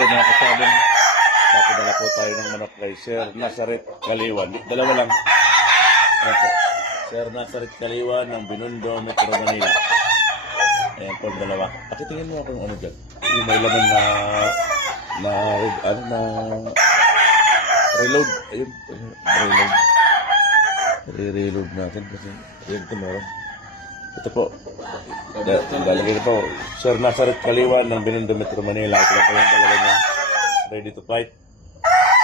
po mga kasabong, papadala po tayo ng manok kay Sir Nazareth Kaliwan. Dalawa lang. Ayan po. Sir Nazareth Kaliwan ng Binondo, Metro Manila. Ayan po, dalawa. Pakitingin mo ako yung ano dyan. Yung may laman na reload. Ayun, reload. Re-reload natin kasi yun ito meron. Ito po. Lalagay na po. Sir Nazareth Kaliwan ng Binondo, Metro Manila. Ito na po yung dalawa niya. Ready to fight.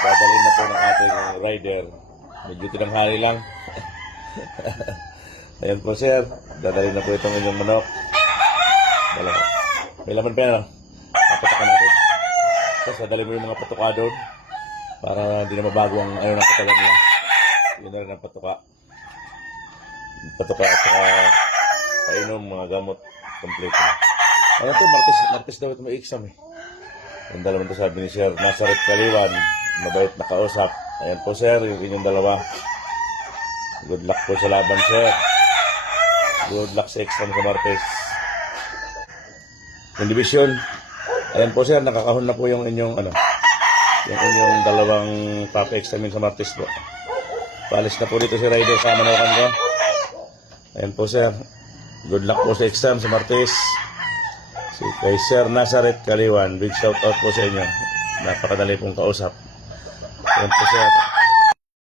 Dadalhin na po ng ating rider. Medyo tinanghali lang. Ayan po sir. Dadalhin na po itong inyong manok. Dalawa. May laman pa yan. Papatakan natin. Tapos dadalhin mo yung mga patuka doon. Para hindi na mabago ang ayaw ng katawan niya. Yun na rin ang patuka. Patuka at saka painom, mga gamot. Kompleto. Ano to? Martes daw ito may exam eh. Yung dalawa ito sabi ni Sir Nazareth Kaliwan. Mabait na kausap. Ayan po sir, yung inyong dalawa. Good luck po sa laban sir. Good luck sa exam sa Martes. Yung division. Ayan po sir, nakakahon na po yung inyong yung inyong dalawang papa-examine sa Martes po. Paalis na po dito si Rider sa manokan ko. Ayan po sir. Good luck po sa exam sa Martes. Si kay Sir Nazareth Kaliwan. Big shout out po sa inyo. Napakadali pong kausap. Ayan po sir.